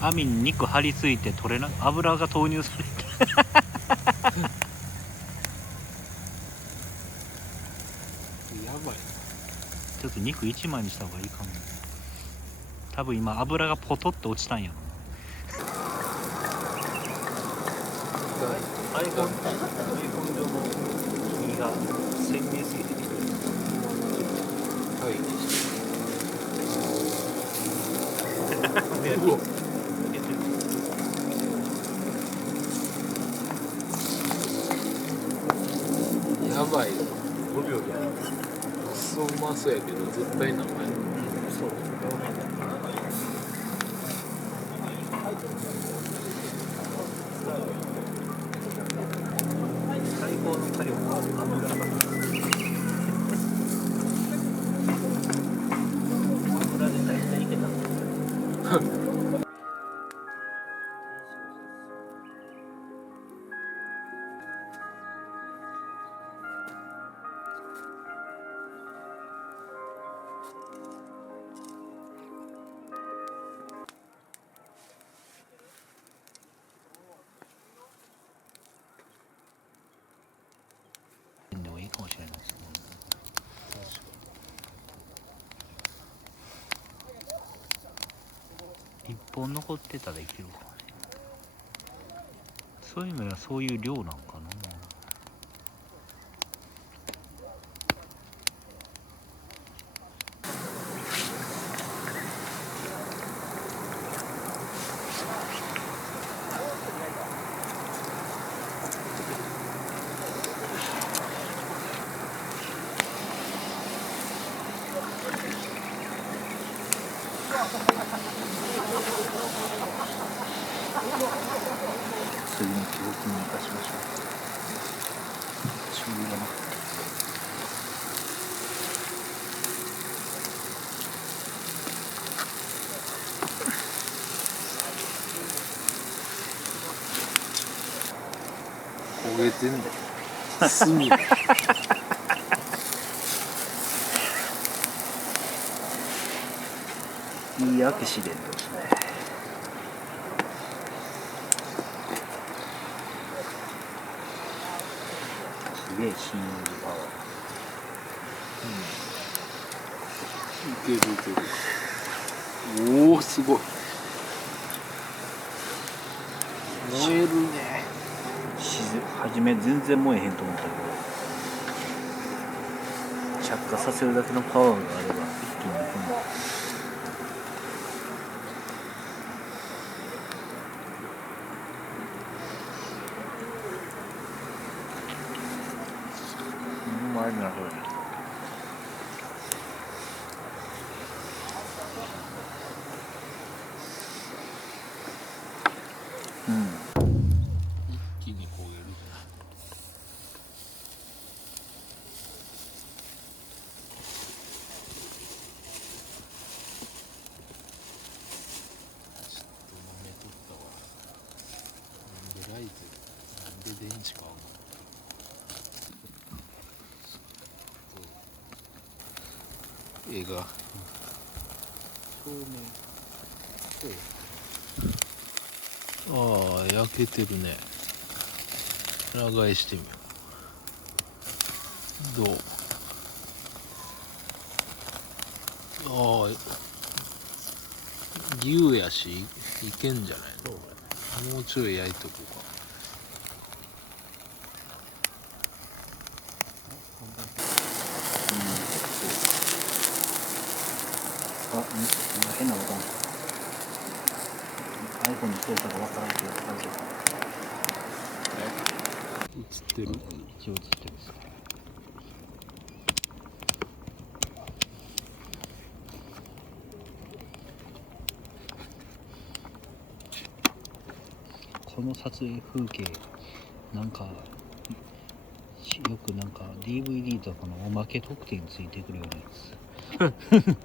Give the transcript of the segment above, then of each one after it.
網に肉張り付いて取れな油が投入されてやばい。ちょっと肉1枚にした方がいいかも。多分今油がポトッと落ちたんやろ。アイコン上の黄が鮮明すぎてきてる。はい。やばいよ。5秒やる。そううまそうやけど絶対名前。そう。最高の火力は油が。油で大体いけた。でもいいかもしれないですね。一本残ってたらいけるかもしれない。そういう意味ではそういう量なんかな。次の記憶に生かしましょう。醤油がなくて。焦げてんだよ。炭。いいアクシデントですね。すげえ信用パワー。いけるいける。おおすごい。燃えるね。初め全然燃えへんと思ったけど、着火させるだけのパワーがあれば一気にいくんだ。うまいなこれ。うん。一気に焦げる。ちょっと舐めとったわ。なんでライズ、なんで電池買うの。映画。ああ焼けてるね。裏返してみよう。どう。ああ牛やしいけんじゃないの。もうちょい焼いとこうか。あ、今変なボタン。iPhone の操作がわからんけど大丈夫。映ってる。一応映ってます。この撮影風景なんかよくなんか DVD とかのおまけ特典ついてくるようなやつ。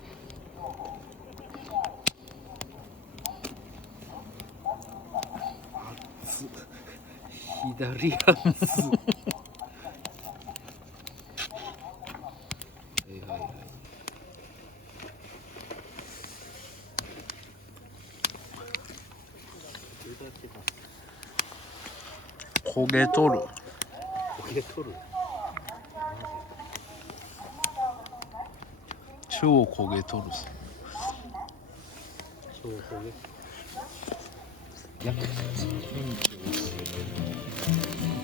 左ハンズ。はいはいはい。焦げとる。焦げとる。超焦げとるさ。超焦げ。約8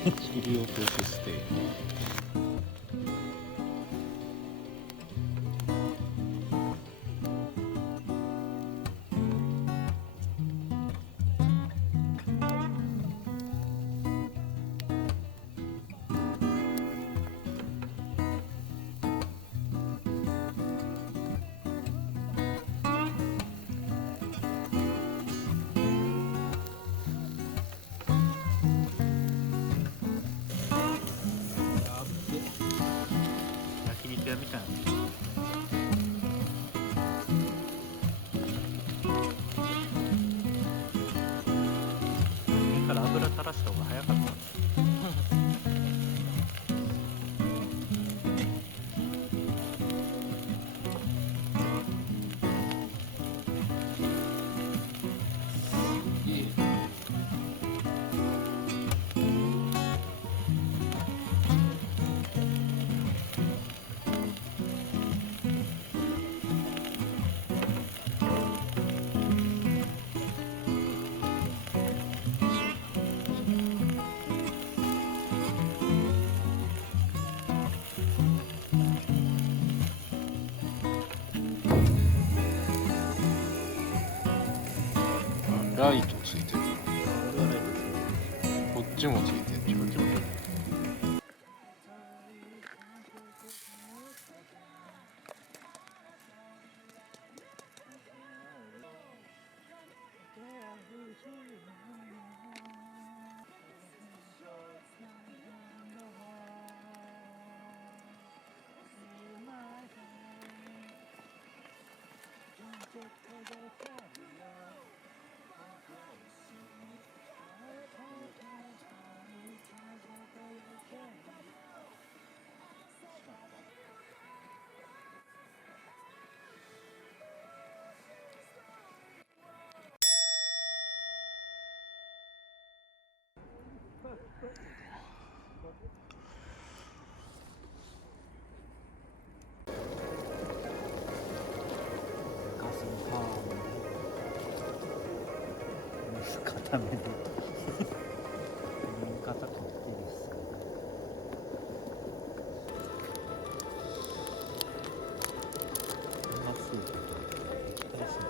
分切り落としステーキ。焼肉屋みたいな。上から油垂らした方が早かった。ライトついてる。こっちもついてる。こっちもついてる。ガスのパーン水固めで右肩取ってですか。こんなスープ行きたいっすね。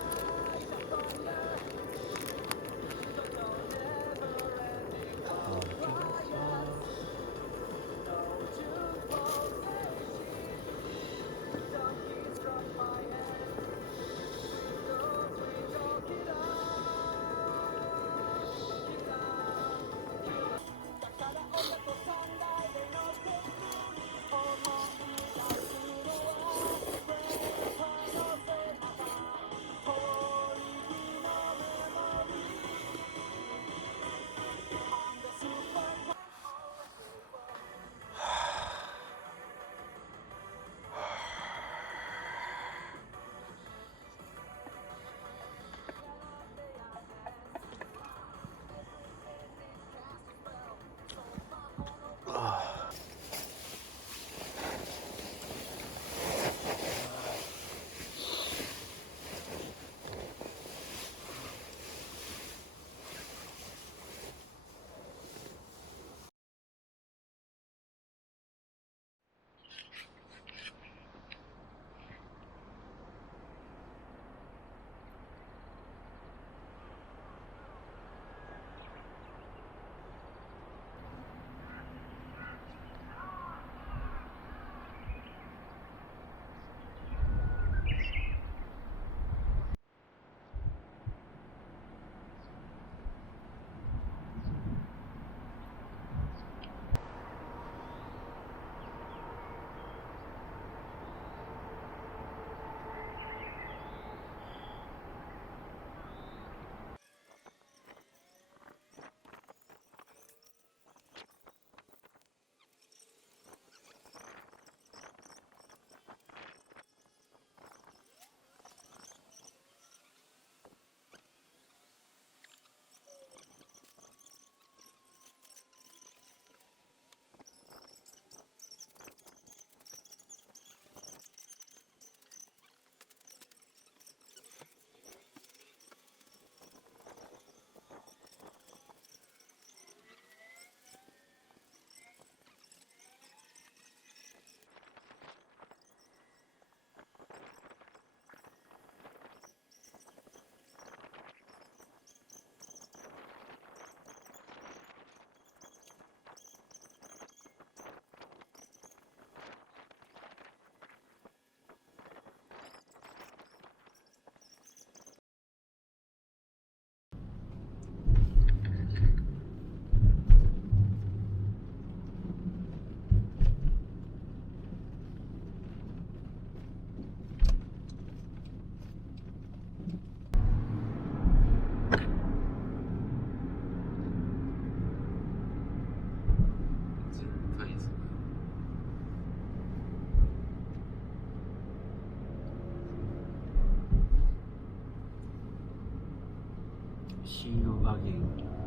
See you again